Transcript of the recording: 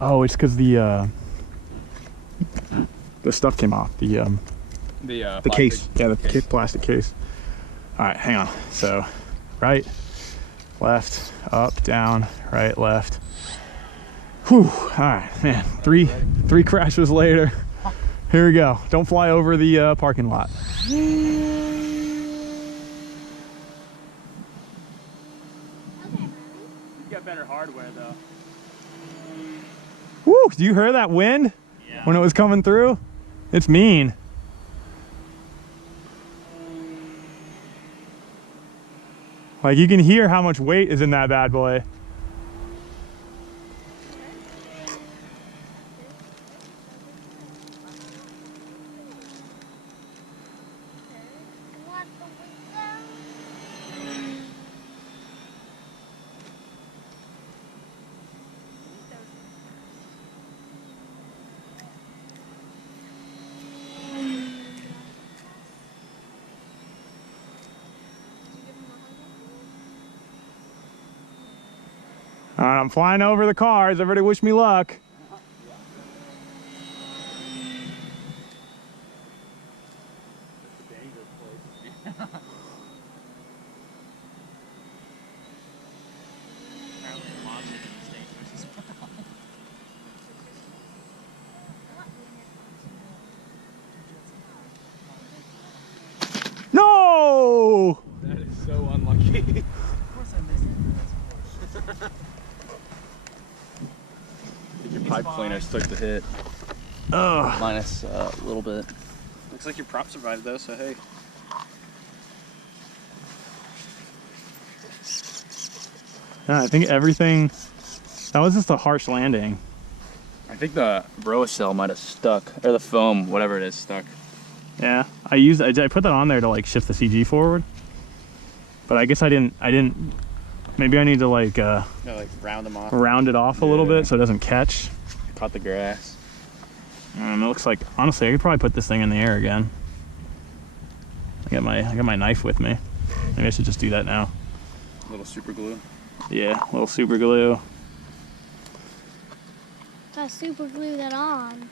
Oh, it's because the stuff came off. The case. Yeah, the case. Plastic case. All right, hang on. So, right, left, up, down, right, left. Whew. All right, man. Three crashes later. Here we go. Don't fly over the parking lot. Got better hardware though. Woo! Do you hear that wind? Yeah. When it was coming through? It's mean. Like you can hear how much weight is in that bad boy. All right, I'm flying over the cars. Everybody wish me luck. No! That is so unlucky. Of course I missed it. Your pipe cleaners took the hit. Oh. Minus a little bit. Looks like your prop survived though, so hey. Yeah, I think everything, that was just a harsh landing. I think the row cell might have stuck, or the foam, whatever it is, stuck. Yeah, I put that on there to like shift the CG forward, but I guess I didn't. Maybe I need to like round them off. Round it off a little bit so it doesn't catch. Caught the grass. It looks like, honestly, I could probably put this thing in the air again. I got my knife with me. Maybe I should just do that now. A little super glue. Yeah, a little super glue. Gotta super glue that on.